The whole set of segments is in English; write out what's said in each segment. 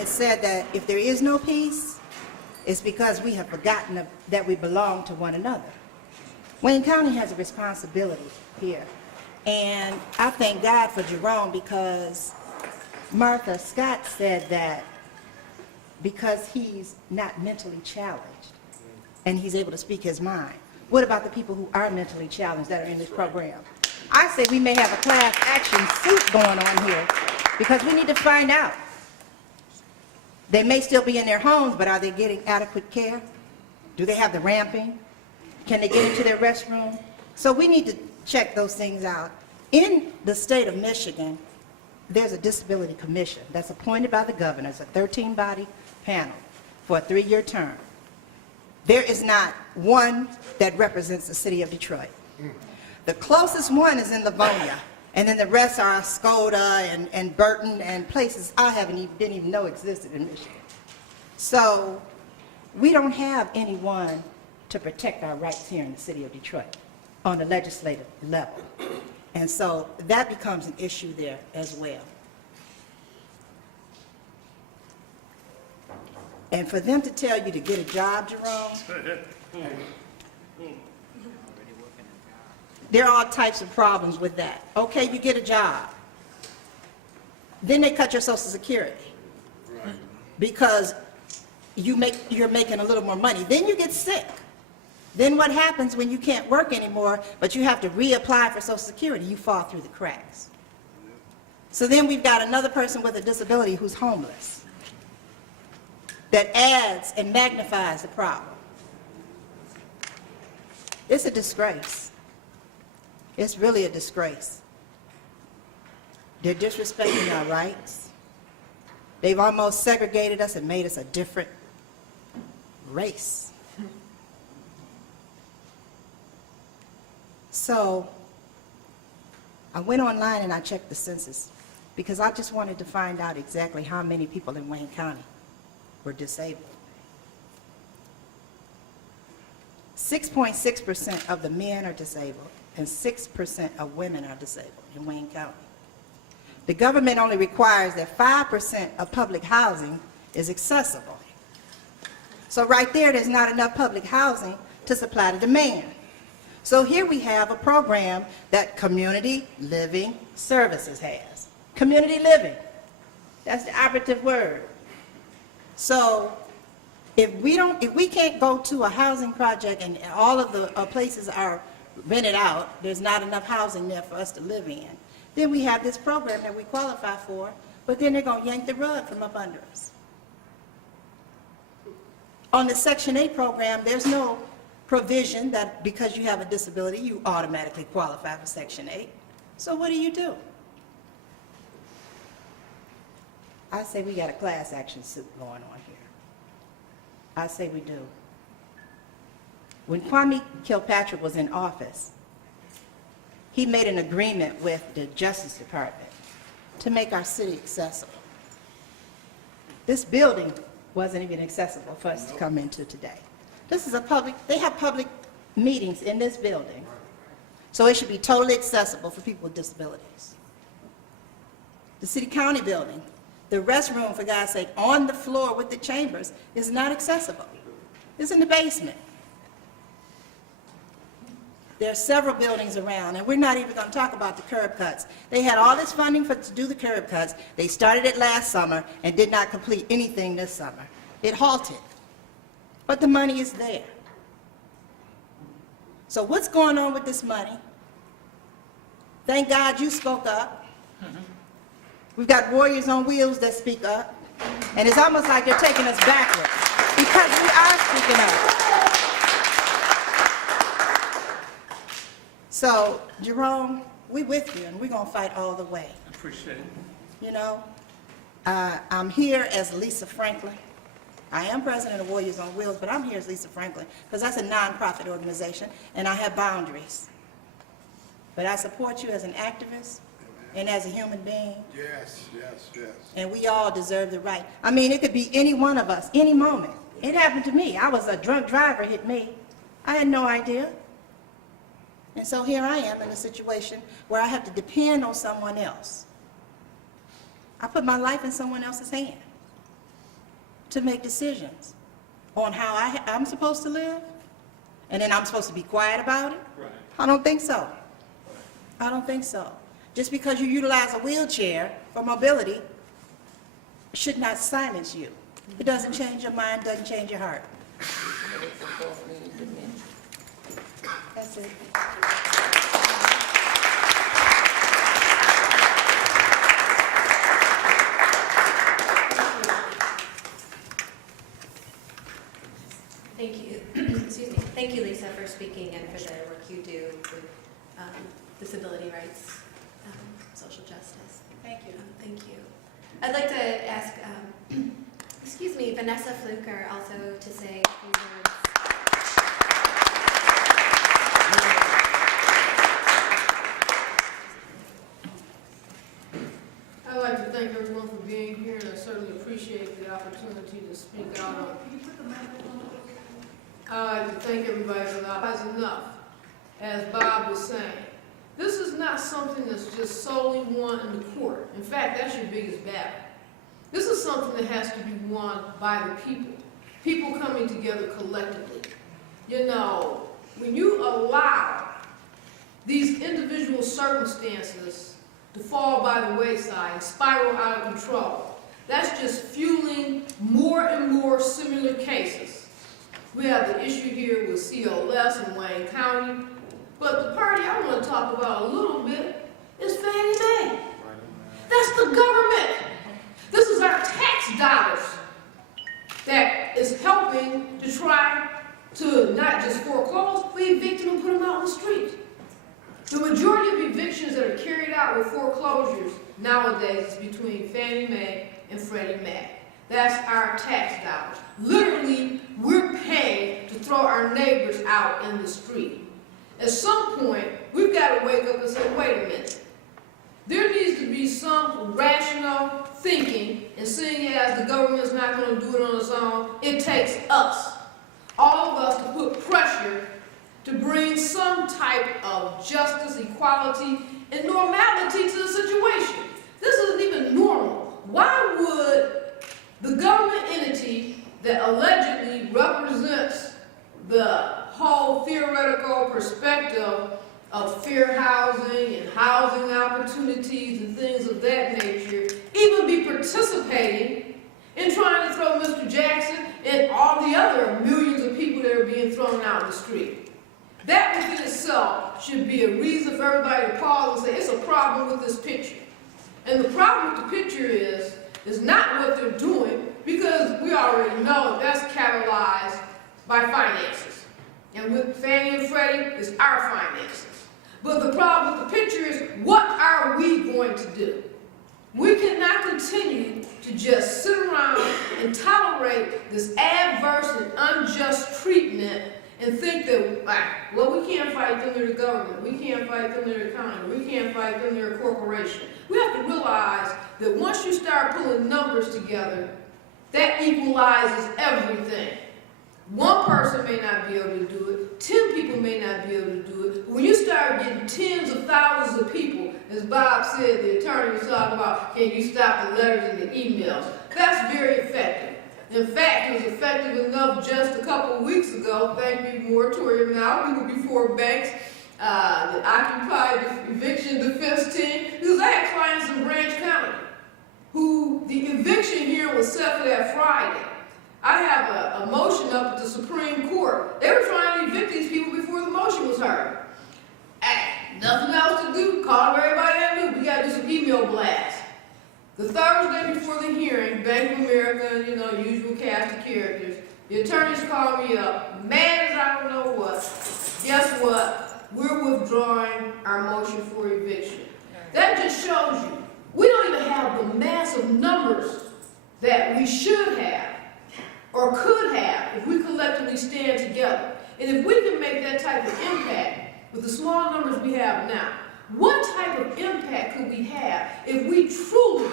it said that if there is no peace, it's because we have forgotten that we belong to one another. Wayne County has a responsibility here. And I thank God for Jerome, because Martha Scott said that because he's not mentally challenged and he's able to speak his mind. What about the people who are mentally challenged that are in this program? I say we may have a class action suit going on here, because we need to find out. They may still be in their homes, but are they getting adequate care? Do they have the ramping? Can they get into their restroom? So we need to check those things out. In the state of Michigan, there's a disability commission that's appointed by the governor. It's a 13-body panel for a 3-year term. There is not one that represents the city of Detroit. The closest one is in Livonia, and then the rest are Skoda and Burton and places I didn't even know existed in Michigan. So we don't have anyone to protect our rights here in the city of Detroit on the legislative level. And so that becomes an issue there as well. And for them to tell you to get a job, Jerome, there are all types of problems with that. Okay, you get a job. Then they cut your Social Security because you're making a little more money. Then you get sick. Then what happens when you can't work anymore, but you have to reapply for Social Security? You fall through the cracks. So then we've got another person with a disability who's homeless. That adds and magnifies the problem. It's a disgrace. It's really a disgrace. They're disrespecting our rights. They've almost segregated us and made us a different race. So I went online and I checked the census because I just wanted to find out exactly how many people in Wayne County were disabled. 6.6% of the men are disabled and 6% of women are disabled in Wayne County. The government only requires that 5% of public housing is accessible. So right there's not enough public housing to supply the demand. So here we have a program that Community Living Services has. Community living, that's the operative word. So if we can't go to a housing project and all of the places are rented out, there's not enough housing there for us to live in, then we have this program that we qualify for, but then they're going to yank the rug from up under us. On the Section 8 program, there's no provision that because you have a disability, you automatically qualify for Section 8. So what do? I say we got a class action suit going on here. I say we do. When Kwame Kilpatrick was in office, he made an agreement with the Justice Department to make our city accessible. This building wasn't even accessible for us to come into today. This is they have public meetings in this building, so it should be totally accessible for people with disabilities. The city county building, the restroom, for God's sake, on the floor with the chambers is not accessible. It's in the basement. There are several buildings around, and we're not even going to talk about the curb cuts. They had all this funding to do the curb cuts. They started it last summer and did not complete anything this summer. It halted. But the money is there. So what's going on with this money? Thank God you spoke up. We've got warriors on wheels that speak up. And it's almost like they're taking us backwards because we are speaking up. So, Jerome, we with you, and we're going to fight all the way. I appreciate it. You know, I'm here as Lisa Franklin. I am president of Warriors on Wheels, but I'm here as Lisa Franklin because that's a nonprofit organization, and I have boundaries. But I support you as an activist and as a human being. Yes, yes, yes. And we all deserve the right. I mean, it could be any one of us, any moment. It happened to me. I was a drunk driver hit me. I had no idea. And so here I am in a situation where I have to depend on someone else. I put my life in someone else's hand. to make decisions on how I'm supposed to live, and then I'm supposed to be quiet about it? Right. I don't think so. I don't think so. Just because you utilize a wheelchair for mobility should not silence you. It doesn't change your mind, doesn't change your heart. That's it. Thank you. Excuse me. Thank you, Lisa, for speaking and for the work you do with disability rights, social justice. Thank you. Thank you. I'd like to ask, excuse me, Vanessa Fluker also to say a few words. I'd like to thank everyone for being here, and I certainly appreciate the opportunity to speak out on. I'd like to thank everybody for that's enough. As Bob was saying, this is not something that's just solely won in the court. In fact, that's your biggest battle. This is something that has to be won by the people. People coming together collectively. You know, when you allow these individual circumstances to fall by the wayside and spiral out of control, that's just fueling more and more similar cases. We have the issue here with COS in Wayne County, but the party I want to talk about a little bit is Fannie Mae. That's the government. This is our tax dollars that is helping to try to not just foreclose, but evict them and put them out on the street. The majority of evictions that are carried out with foreclosures nowadays is between Fannie Mae and Freddie Mac. That's our tax dollars. Literally, we're paying to throw our neighbors out in the street. At some point, we've got to wake up and say, wait a minute. There needs to be some rational thinking, and seeing as the government's not going to do it on its own, it takes us, all of us, to put pressure to bring some type of justice, equality, and normality to the situation. This isn't even normal. Why would the government entity that allegedly represents the whole theoretical perspective of fair housing and housing opportunities and things of that nature even be participating in trying to throw Mr. Jackson and all the other millions of people that are being thrown out in the street? That within itself should be a reason for everybody to pause and say, it's a problem with this picture. And the problem with the picture is not what they're doing, because we already know that's catalyzed by finances. And with Fannie and Freddie, it's our finances. But the problem with the picture is, what are we going to do? We cannot continue to just sit around and tolerate this adverse and unjust treatment and think that, well, we can't fight them, they're the government. We can't fight them, they're the economy. We can't fight them, they're a corporation. We have to realize that once you start pulling numbers together, that equalizes everything. One person may not be able to do it, 10 people may not be able to do it, but when you start getting tens of thousands of people, as Bob said, the attorney was talking about, can you stop the letters and the emails? That's very effective. In fact, it was effective enough just a couple of weeks ago, thank me, moratorium now, we were before banks that occupied the eviction defense team, because I had clients in Branch County who the eviction hearing was set for that Friday. I have a motion up at the Supreme Court. They were trying to evict these people before the motion was heard. Nothing else to do, call everybody I knew, we got to do some email blasts. The Thursday before the hearing, Bank of America, you know, usual cast of characters, the attorneys called me up, mad as I don't know what. Guess what? We're withdrawing our motion for eviction. That just shows you, we don't even have the massive numbers that we should have or could have if we collectively stand together. And if we can make that type of impact with the small numbers we have now, what type of impact could we have if we truly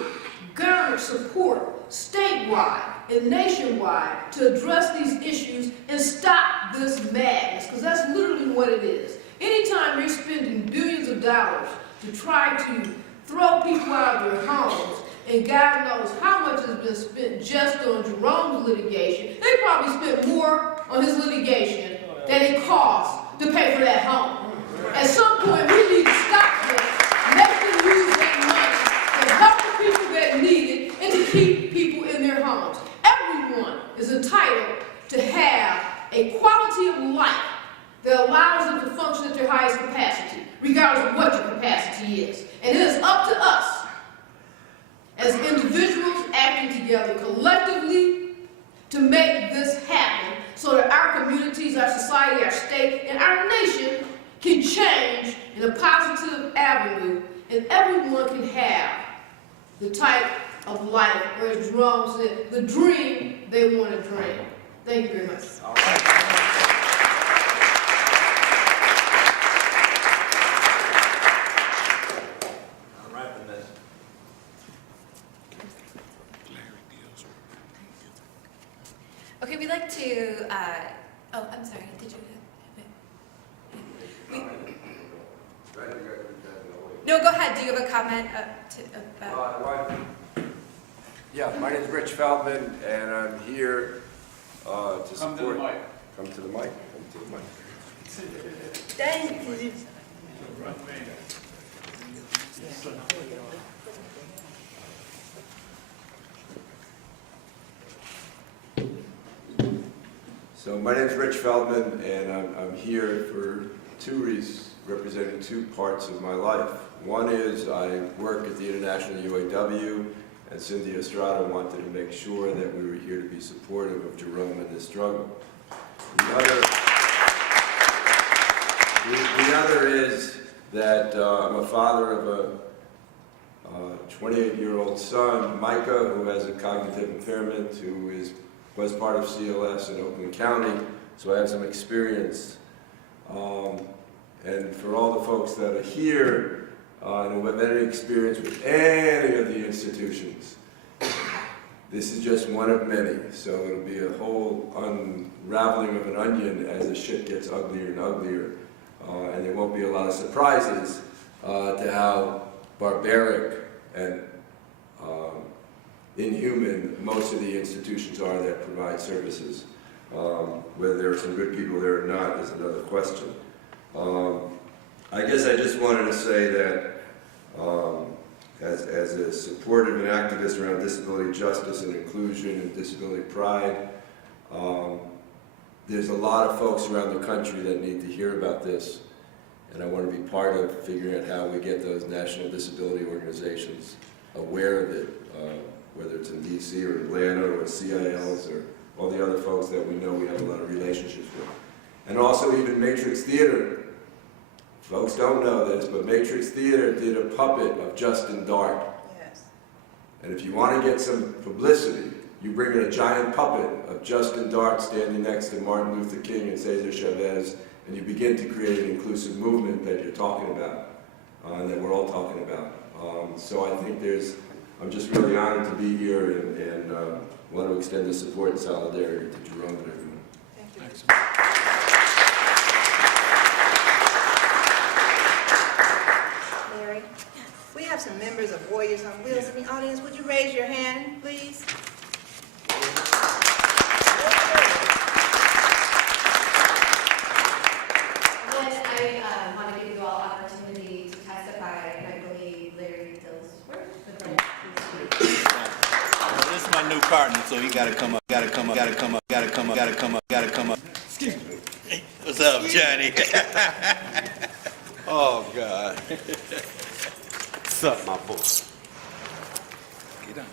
garner support statewide and nationwide to address these issues and stop this madness? Because that's literally what it is. Anytime you're spending billions of dollars to try to throw people out of their homes and God knows how much has been spent just on Jerome's litigation. They probably spent more on his litigation than it cost to pay for that home. At some point, we need to stop that, let them use that money to help the people that need it and to keep people in their homes. Everyone is entitled to have a quality of life that allows them to function at their highest capacity, regardless of what your capacity is. And it is up to us, as individuals acting together collectively, to make this happen so that our communities, our society, our state, and our nation can change in a positive avenue, and everyone can have the type of life, or as Jerome said, the dream they want to dream. Thank you very much. All right. Okay, we'd like to, oh, I'm sorry, did you? No, go ahead, do you have a comment about? Yeah, my name is Rich Feldman, and I'm here to support. Come to the mic. Come to the mic. Come to the mic. Thank you. So my name is Rich Feldman, and I'm here for two reasons, representing two parts of my life. One is I work at the International UAW, and Cindy Estrada wanted to make sure that we were here to be supportive of Jerome in this struggle. The other is that I'm a father of a 28-year-old son, Micah, who has a cognitive impairment, who was part of CLS in Oakland County, so I have some experience. And for all the folks that are here and who have any experience with any of the institutions, this is just one of many, so it'll be a whole unraveling of an onion as the shit gets uglier and uglier. And there won't be a lot of surprises to how barbaric and inhuman most of the institutions are that provide services. Whether there are some good people there or not is another question. I guess I just wanted to say that as a supportive and activist around disability justice and inclusion and disability pride, there's a lot of folks around the country that need to hear about this, and I want to be part of figuring out how we get those national disability organizations aware of it, whether it's in DC or Atlanta or CILs or all the other folks that we know we have a lot of relationships with. And also even Matrix Theater. Folks don't know this, but Matrix Theater did a puppet of Justin Dart. Yes. And if you want to get some publicity, you bring in a giant puppet of Justin Dart standing next to Martin Luther King and Cesar Chavez, and you begin to create an inclusive movement that you're talking about, and that we're all talking about. So I think I'm just really honored to be here and want to extend the support and solidarity to Jerome and everyone. Thank you. Larry, we have some members of Warriors on Wheels in the audience. Would you raise your hand, please? Then I want to give you all opportunity to testify, and I believe Larry Dillsworth would like to speak. This is my new partner, so he gotta come up, gotta come up. Excuse me. Hey, what's up, Johnny? Oh, God. What's up, my boy? Get down.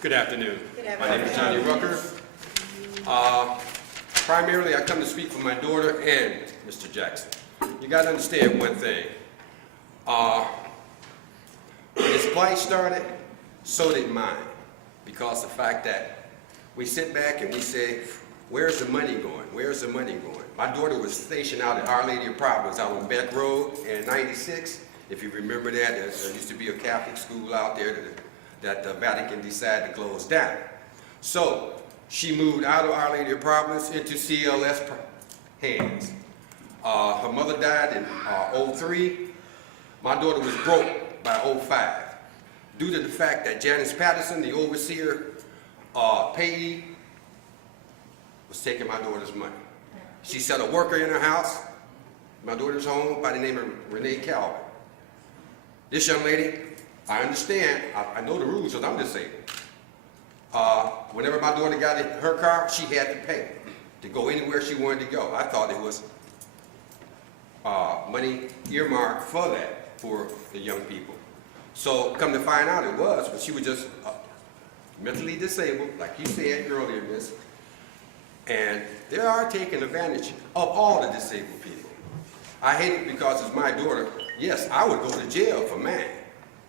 Good afternoon. Good My name is Johnny Rucker. Primarily, I come to speak for my daughter and Mr. Jackson. You got to understand one thing. When this fight started, so did mine. Because the fact that we sit back and we say, where's the money going? Where's the money going? My daughter was stationed out at Our Lady of Providence out on Beck Road in '96. If you remember that, there used to be a Catholic school out there that the Vatican decided to close down. So she moved out of Our Lady of Providence into CLS hands. Her mother died in '03. My daughter was broke by '05. due to the fact that Janice Patterson, the overseer, payee, was taking my daughter's money. She set a worker in her house, my daughter's home, by the name of Renee Calvin. This young lady, I understand, I know the rules because I'm disabled. Whenever my daughter got in her car, she had to pay to go anywhere she wanted to go. I thought it was money earmarked for that, for the young people. So come to find out it was, but she was just mentally disabled, like you said earlier, miss. And they are taking advantage of all the disabled people. I hate it because it's my daughter. Yes, I would go to jail for mine.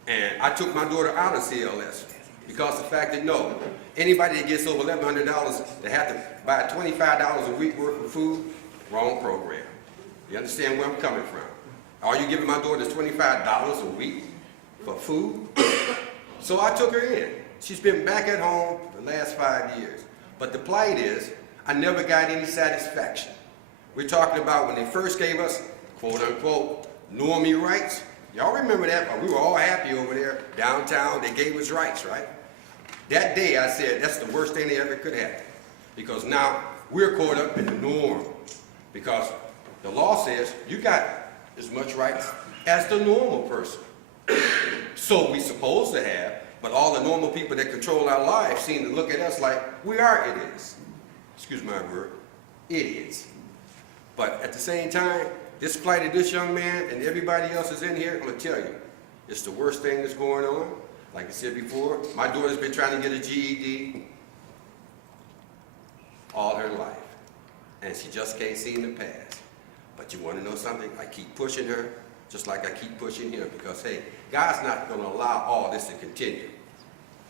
And I took my daughter out of CLS because the fact that no, anybody that gets over $1,100, they have to buy $25 a week worth of food, wrong program. You understand where I'm coming from? Are you giving my daughter $25 a week for food? So I took her in. She's been back at home for the last 5 years. But the plight is, I never got any satisfaction. We're talking about when they first gave us, quote unquote, normie rights. Y'all remember that? We were all happy over there downtown. They gave us rights, right? That day I said, that's the worst thing that ever could happen. Because now we're caught up in the norm. Because the law says you got as much rights as the normal person. So we supposed to have, but all the normal people that control our lives seem to look at us like we are idiots. Excuse my word, idiots. But at the same time, this plight of this young man and everybody else is in here, I'm gonna tell you, it's the worst thing that's going on. Like I said before, my daughter's been trying to get a GED all her life, and she just can't seem to pass. But you wanna know something? I keep pushing her, just like I keep pushing him, because hey, God's not gonna allow all this to continue.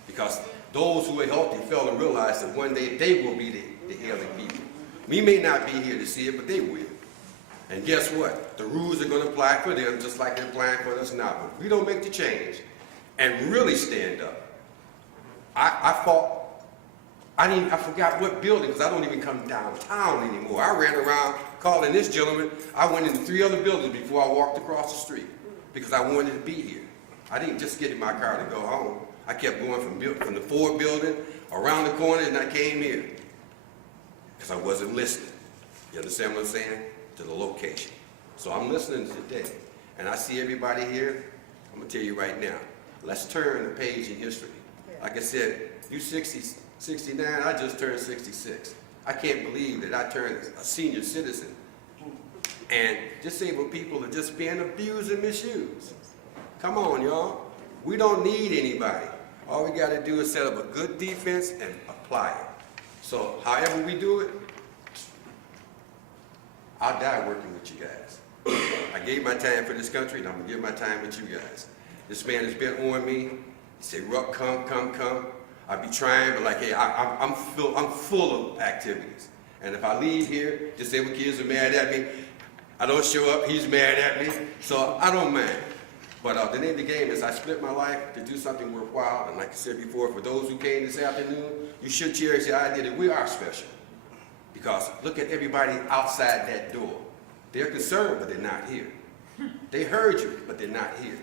Because those who are healthy fail to realize that one day they will be the healing people. We may not be here to see it, but they will. And guess what? The rules are going to apply for them just like they're applying for us now. But if we don't make the change and really stand up, I forgot what building, because I don't even come downtown anymore. I ran around calling this gentleman. I went into 3 other buildings before I walked across the street because I wanted to be here. I didn't just get in my car to go home. I kept going from the Ford building, around the corner, and I came here. Because I wasn't listening. You understand what I'm saying? To the location. So I'm listening today. And I see everybody here. I'm going to tell you right now. Let's turn the page in history. Like I said, you 60, 69, I just turned 66. I can't believe that I turned a senior citizen. And disabled people are just being abused and misused. Come on, y'all. We don't need anybody. All we got to do is set up a good defense and apply it. So however we do it, I'll die working with you guys. I gave my time for this country, and I'm going to give my time with you guys. This man has been on me. He said, Ruck, come. I be trying, but like, hey, I'm full of activities. And if I leave here, disabled kids are mad at me. I don't show up, he's mad at me. So I don't mind. But the name of the game is I split my life to do something worthwhile. And like I said before, for those who came this afternoon, you should cherish the idea that we are special. Because look at everybody outside that door. They're concerned, but they're not here. They heard you, but they're not here.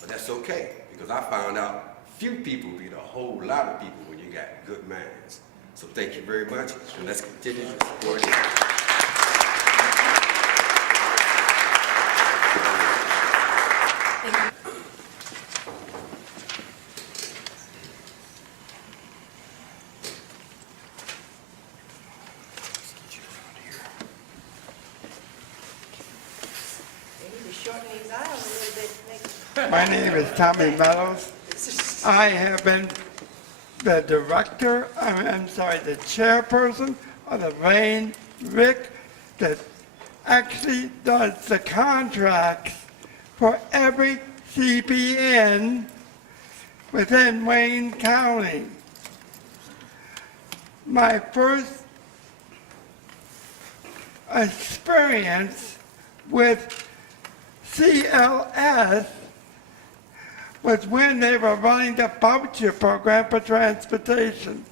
But that's okay, because I found out few people beat a whole lot of people when you got good minds. So thank you very much, and let's continue to support it. My name is Tommy Meadows. I have been the the chairperson of the Wayne Rick that actually does the contracts for every CPN within Wayne County. My first experience with CLS was when they were running the voucher program for transportation.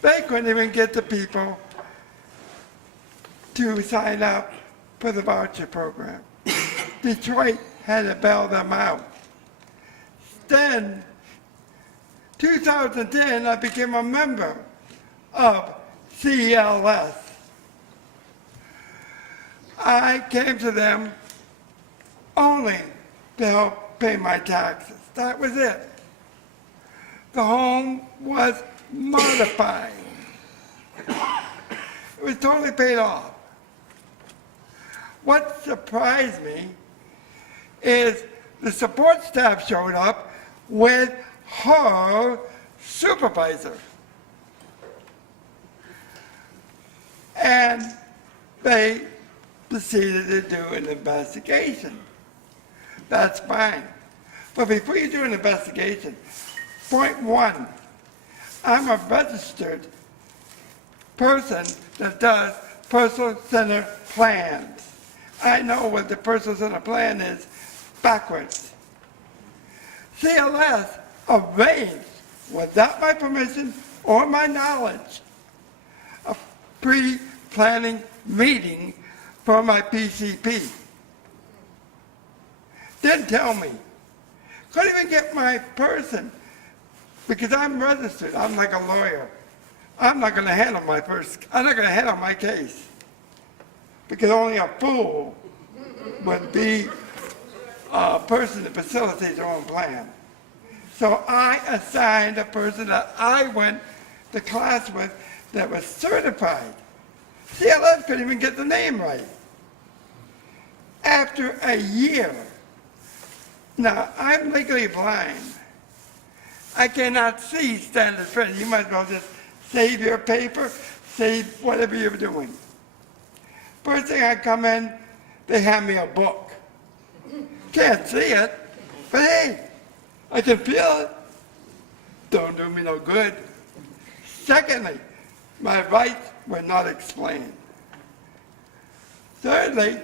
They couldn't even get the people to sign up for the voucher program. Detroit had to bail them out. Then, 2010, I became a member of CLS. I came to them only to help pay my taxes. That was it. The home was modified. It was totally paid off. What surprised me is the support staff showed up with her supervisor. And they proceeded to do an investigation. That's fine. But before you do an investigation, point one, I'm a registered person that does personal center plans. I know what the personal center plan is backwards. CLS arranged, without my permission or my knowledge, a pre-planning meeting for my PCP. Didn't tell me. Couldn't even get my person because I'm registered. I'm like a lawyer. I'm not going to handle I'm not going to handle my case because only a fool would be a person that facilitates their own plan. So I assigned a person that I went to class with that was certified. CLS couldn't even get the name right. After a year, now I'm legally blind. I cannot see standard print. You might as well just save your paper, save whatever you're doing. First thing I come in, they hand me a book. Can't see it, but hey, I can feel it. Don't do me no good. Secondly, my rights were not explained. Thirdly,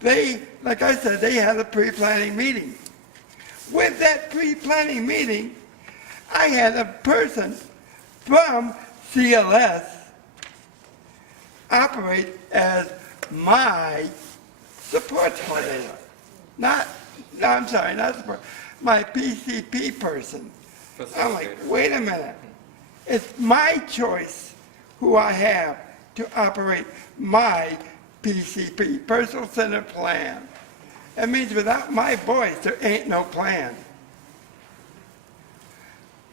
they, like I said, they had a pre-planning meeting. With that pre-planning meeting, I had a person from CLS operate as my support coordinator. Not support, my PCP person. I'm like, wait a minute. It's my choice who I have to operate my PCP, personal center plan. That means without my voice, there ain't no plan.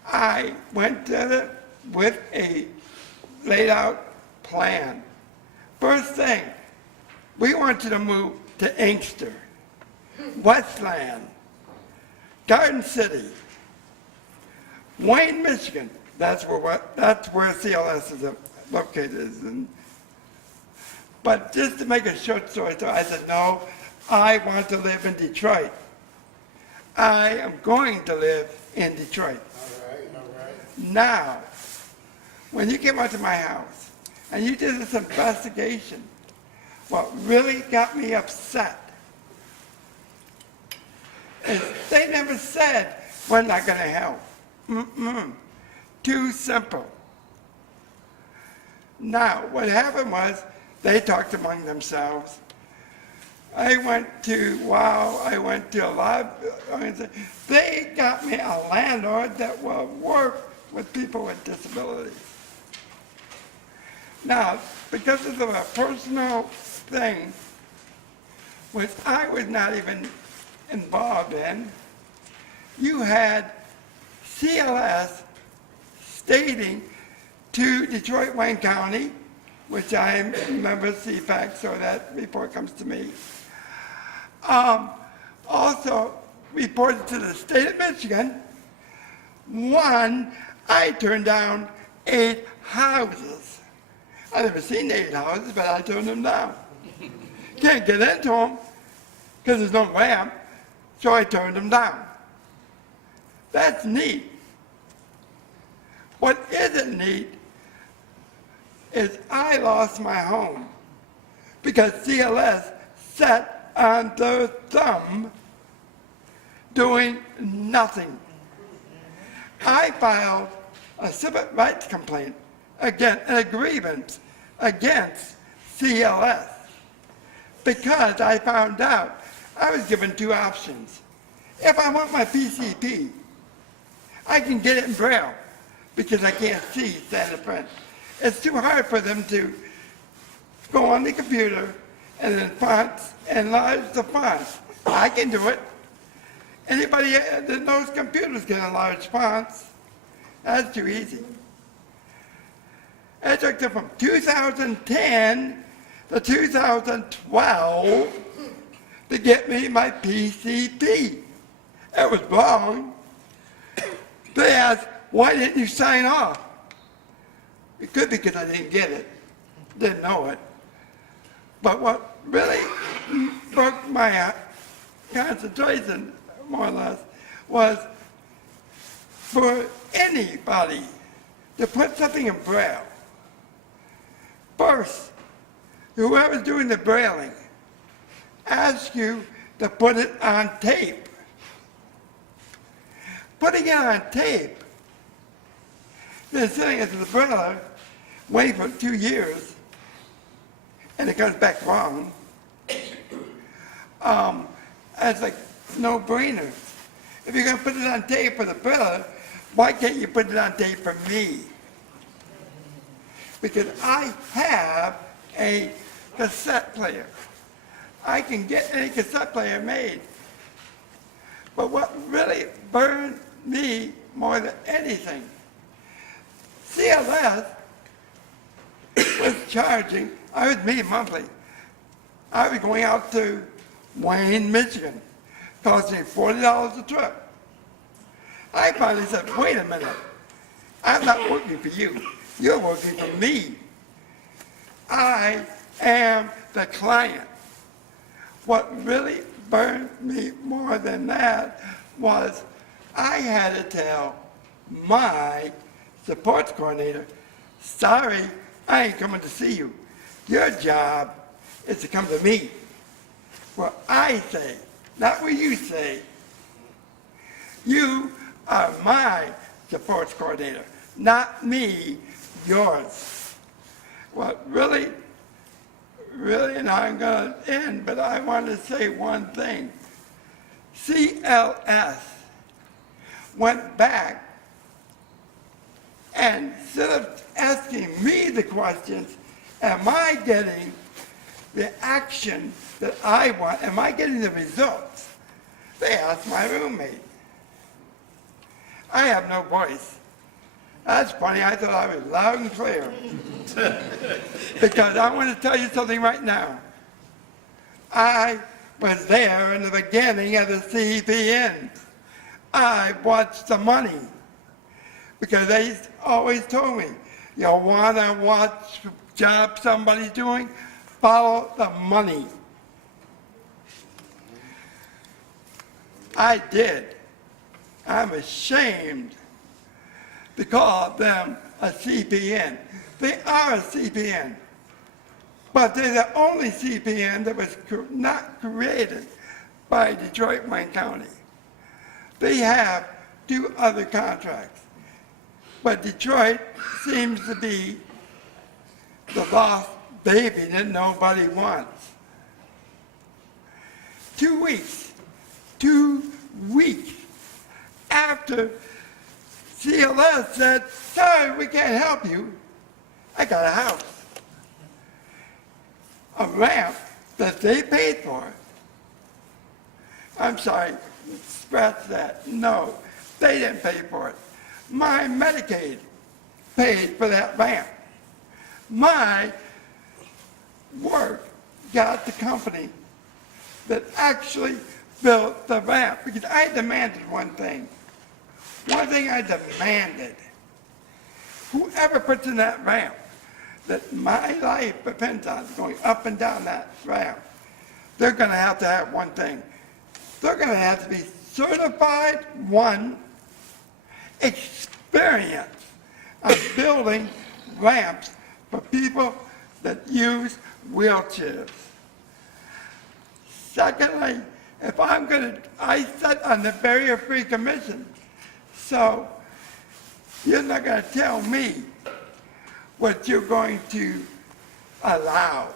I went to it with a laid out plan. First thing, we want you to move to Inkster, Westland, Garden City, Wayne, Michigan. That's where CLS is located. But just to make a short story, so I said, no, I want to live in Detroit. I am going to live in Detroit. All right. Now, when you came out to my house and you did this investigation, what really got me upset is they never said, we're not going to help. Too simple. Now, what happened was they talked among themselves. I went to a lot of organizations. They got me a landlord that will work with people with disabilities. Now, because of a personal thing, which I was not even involved in, you had CLS stating to Detroit Wayne County, which I am a member of CFAC, so that report comes to me. Also reported to the state of Michigan. One, I turned down 8 houses. I've never seen 8 houses, but I turned them down. Can't get into them because there's no ramp, so I turned them down. That's neat. What isn't neat is I lost my home because CLS sat on their thumb doing nothing. I filed a civil rights complaint, again, a grievance against CLS because I found out I was given 2 options. If I want my PCP, I can get it in Braille because I can't see standard print. It's too hard for them to go on the computer and then fonts, enlarge the fonts. I can do it. Anybody that knows computers can enlarge fonts. That's too easy. It took them from 2010 to 2012 to get me my PCP. It was wrong. They asked, why didn't you sign off? It could be because I didn't get it, didn't know it. But what really broke my concentration, more or less, was for anybody to put something in Braille. First, whoever's doing the brailing asks you to put it on tape. Putting it on tape, then sitting at the brailer, waiting for 2 years, and it comes back wrong. It's like no-brainer. If you're going to put it on tape for the brailer, why can't you put it on tape for me? Because I have a cassette player. I can get any cassette player made. But what really burned me more than anything, CLS was charging, I was meeting monthly. I was going out to Wayne, Michigan. Cost me $40 a trip. I finally said, wait a minute. I'm not working for you. You're working for me. I am the client. What really burned me more than that was I had to tell my support coordinator, sorry, I ain't coming to see you. Your job is to come to me. What I say, not what you say. You are my support coordinator, not me, yours. What really, and I'm going to end, but I want to say one thing. CLS went back and instead of asking me the questions, am I getting the action that I want? Am I getting the results? They asked my roommate. I have no voice. That's funny, I thought I was loud and clear. Because I want to tell you something right now. I was there in the beginning of the CPN. I watched the money. Because they always told me, you want to watch job somebody's doing? Follow the money. I did. I'm ashamed to call them a CPN. They are a CPN, but they're the only CPN that was not created by Detroit, Wayne County. They have 2 other contracts, but Detroit seems to be the lost baby that nobody wants. 2 weeks after CLS said, sorry, we can't help you, I got a house. A ramp that they paid for. I'm sorry, scratch that. No, they didn't pay for it. My Medicaid paid for that ramp. My work got the company that actually built the ramp because I demanded one thing. One thing I demanded. Whoever puts in that ramp, that my life depends on going up and down that ramp, they're going to have one thing. They're going to have to be certified, one, experience of building ramps for people that use wheelchairs. Secondly, if I'm going to, I sit on the Barrier-Free Commission, so you're not going to tell me what you're going to allow.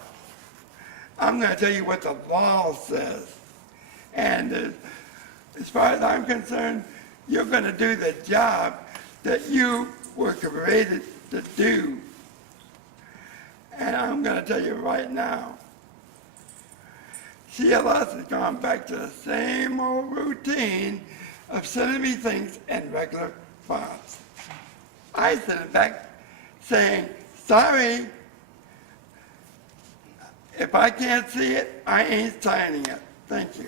I'm going to tell you what the law says. And as far as I'm concerned, you're going to do the job that you were created to do. And I'm going to tell you right now, CLS has gone back to the same old routine of sending me things in regular files. I sent it back saying, sorry, if I can't see it, I ain't signing it. Thank you.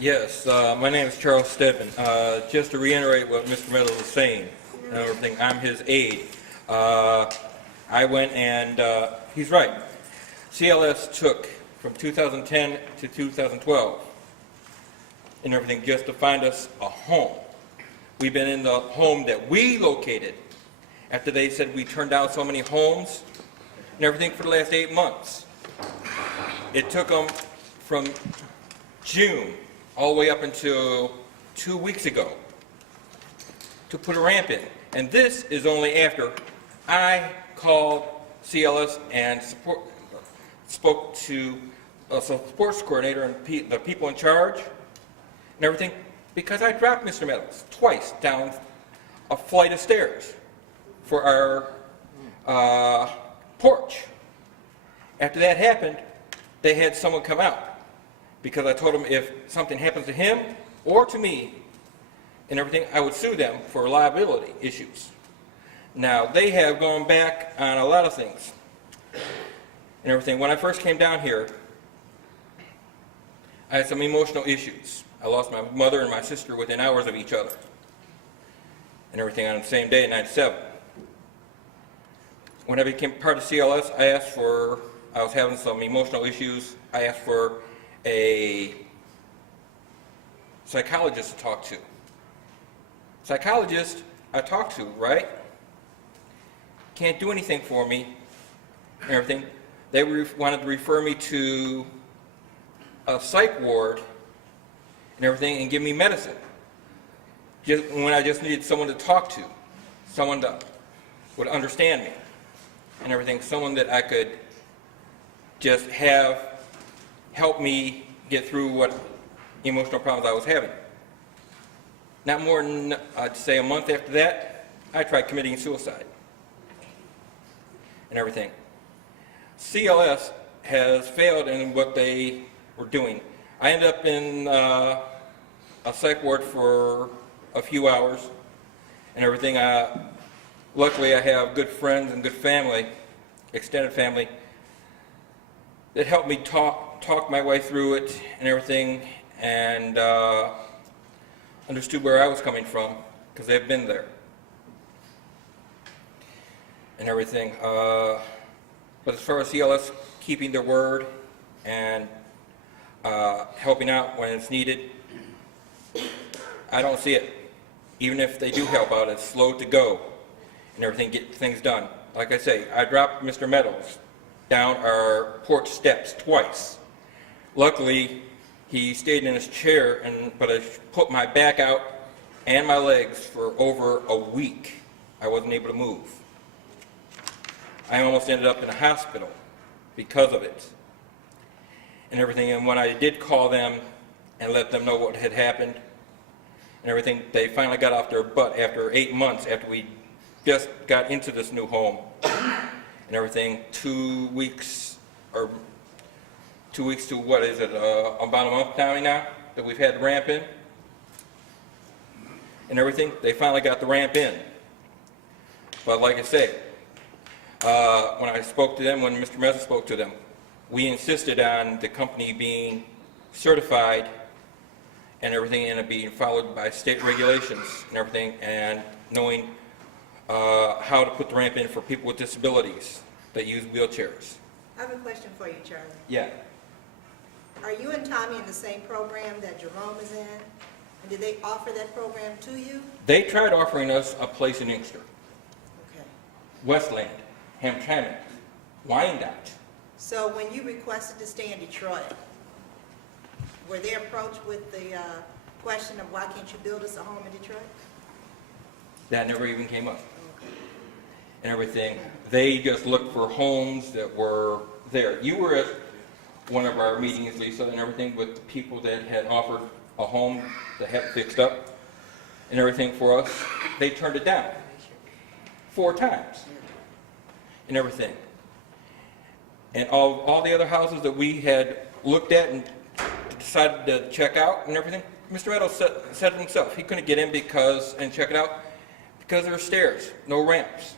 Yes, my name is Charles Stedman. Just to reiterate what Mr. Meadows was saying and everything, I'm his aide. I went and, he's right. CLS took from 2010 to 2012 and everything just to find us a home. We've been in the home that we located after they said we turned down so many homes and everything for the last 8 months. It took them from June all the way up until 2 weeks ago to put a ramp in. And this is only after I called CLS and spoke to a sports coordinator and the people in charge and everything, because I dropped Mr. Meadows twice down a flight of stairs for our porch. After that happened, they had someone come out, because I told them if something happens to him or to me and everything, I would sue them for liability issues. Now, they have gone back on a lot of things and everything. When I first came down here, I had some emotional issues. I lost my mother and my sister within hours of each other and everything on the same day in '97. When I became part of CLS, I was having some emotional issues. I asked for a psychologist to talk to. Psychologist I talked to, right? Can't do anything for me and everything. They wanted to refer me to a psych ward and everything and give me medicine. Just when I just needed someone to talk to, someone that would understand me and everything, someone that I could just have help me get through what emotional problems I was having. Not more than, I'd say, a month after that, I tried committing suicide and everything. CLS has failed in what they were doing. I ended up in a psych ward for a few hours and everything. Luckily, I have good friends and good family, extended family, that helped me talk my way through it and everything, and understood where I was coming from, because they've been there and everything. But as far as CLS keeping their word and helping out when it's needed, I don't see it. Even if they do help out, it's slow to go and everything, get things done. Like I say, I dropped Mr. Meadows down our porch steps twice. Luckily, he stayed in his chair, but I put my back out and my legs for over a week. I wasn't able to move. I almost ended up in a hospital because of it and everything. And when I did call them and let them know what had happened and everything, they finally got off their butt after 8 months after we just got into this new home and everything. 2 weeks to what is it, about a month now that we've had the ramp in and everything. They finally got the ramp in. But like I say, when I spoke to them, when Mr. Meza spoke to them, we insisted on the company being certified and everything, and it being followed by state regulations and everything, and knowing how to put the ramp in for people with disabilities that use wheelchairs. I have a question for you, Charlie. Yeah. Are you and Tommy in the same program that Jerome is in? And did they offer that program to you? They tried offering us a place in Inkster, Okay. Westland, Hamtramck, Wyandotte. So when you requested to stay in Detroit, were they approached with the question of why can't you build us a home in Detroit? That never even came up and everything. They just looked for homes that were there. You were at one of our meetings, Lisa, and everything with the people that had offered a home to have fixed up and everything for us. They turned it down 4 times and everything. And all the other houses that we had looked at and decided to check out and everything, Mr. Meadows said himself he couldn't get in and check it out because there are stairs, no ramps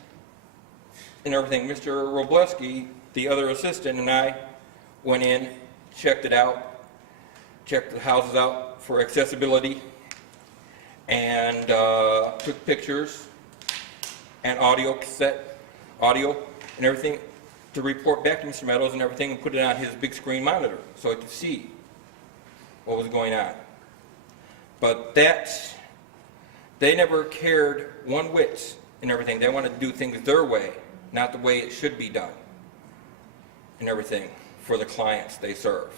and everything. Mr. Robleski, the other assistant, and I went in, checked it out, checked the houses out for accessibility, and took pictures and audio and everything to report back to Mr. Meadows and everything, and put it on his big screen monitor so he could see what was going on. But they never cared one whit and everything. They wanted to do things their way, not the way it should be done and everything for the clients they serve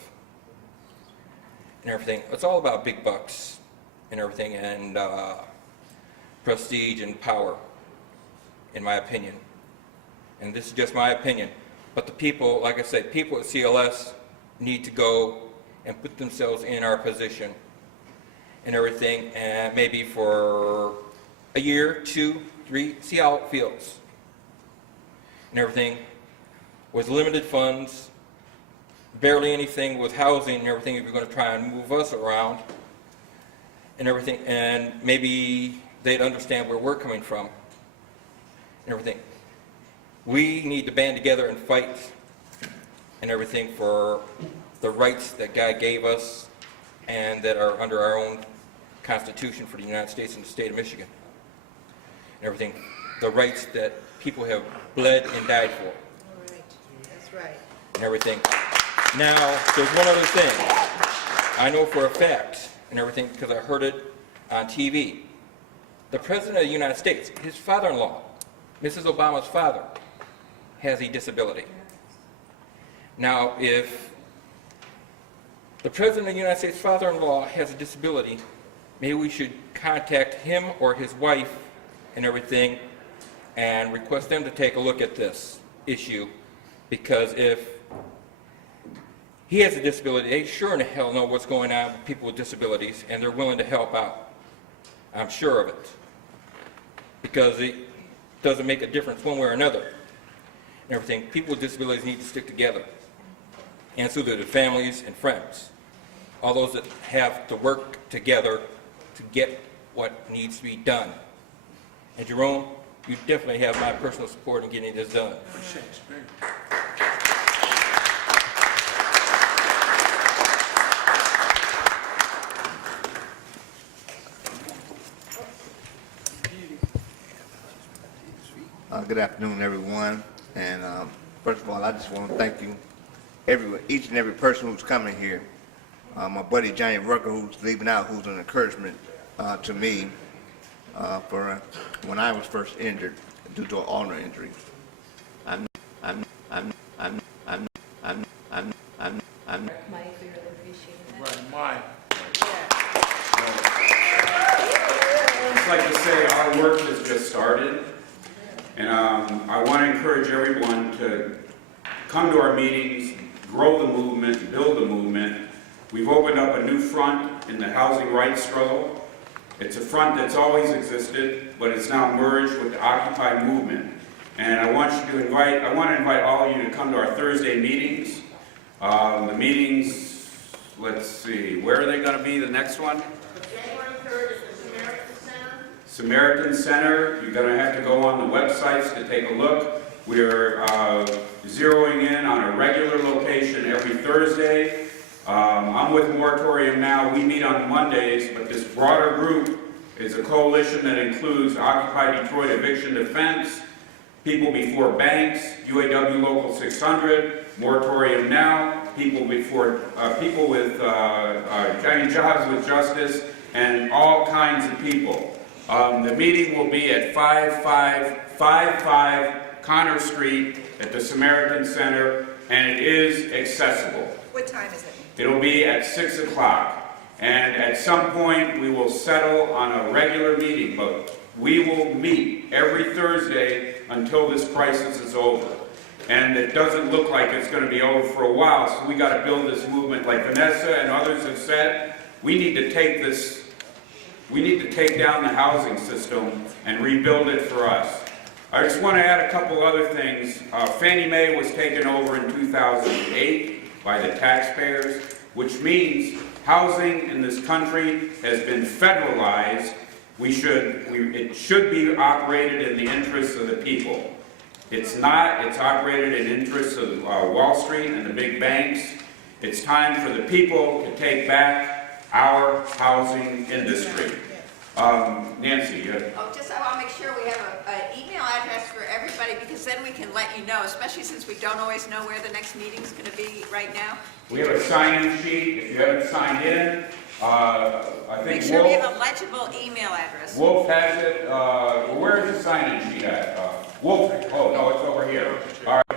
and everything. It's all about big bucks and everything, and prestige and power, in my opinion. And this is just my opinion. But the people, like I said, people at CLS need to go and put themselves in our position and everything, and maybe for a year, 2, 3, see how it feels and everything, with limited funds, barely anything with housing and everything, if you're going to try and move us around and everything, and maybe they'd understand where we're coming from and everything. We need to band together and fight and everything for the rights that God gave us and that are under our own Constitution for the United States and the state of Michigan and everything. The rights that people have bled and died for. All right, that's right. And everything. Now, there's one other thing. I know for a fact and everything because I heard it on TV. The President of the United States, his father-in-law, Mrs. Obama's father, has a disability. Now, if the President of the United States' father-in-law has a disability, maybe we should contact him or his wife and everything and request them to take a look at this issue, because if he has a disability, they sure in the hell know what's going on with people with disabilities, and they're willing to help out. I'm sure of it. Because it doesn't make a difference one way or another. And everything. People with disabilities need to stick together. And so do the families and friends. All those that have to work together to get what needs to be done. And Jerome, you definitely have my personal support in getting this done. Good afternoon, everyone. And first of all, I just want to thank you, each and every person who's coming here. My buddy Johnny Rucker, who's leaving out, who's an encouragement to me for when I was first injured due to an ulnar injury. Mike, we really appreciate that. Right, I'd like to say our work has just started, and I want to encourage everyone to come to our meetings, grow the movement, build the movement. We've opened up a new front in the housing rights struggle. It's a front that's always existed, but it's now merged with the Occupy movement. And I want to invite all of you to come to our Thursday meetings. The meetings, let's see, where are they going to be, the next one? January 3rd is the Samaritan Center. Samaritan Center. You're going to have to go on the websites to take a look. We're zeroing in on a regular location every Thursday. I'm with Moratorium Now. We meet on Mondays, but this broader group is a coalition that includes Occupy Detroit Eviction Defense, People Before Banks, UAW Local 600, Moratorium Now, People with Johnny Jobs with Justice, and all kinds of people. The meeting will be at 5555 Connor Street at the Samaritan Center, and it is accessible. What time is it? It'll be at 6 o'clock. And at some point, we will settle on a regular meeting, but we will meet every Thursday until this crisis is over. and it doesn't look like it's going to be over for a while, so we got to build this movement. Like Vanessa and others have said, we need to take down the housing system and rebuild it for us. I just want to add a couple other things. Fannie Mae was taken over in 2008 by the taxpayers, which means housing in this country has been federalized. It should be operated in the interests of the people. It's not. It's operated in interests of Wall Street and the big banks. It's time for the people to take back our housing industry. Nancy, Oh, just, I want to make sure we have an email address for everybody, because then we can let you know, especially since we don't always know where the next meeting's going to be right now. we have a sign-in sheet. If you haven't signed in, I Make think sure we have Wolf, a legible email address. Wolf has it. Where is the sign-in sheet at? Wolf, oh, no, it's over here. All right.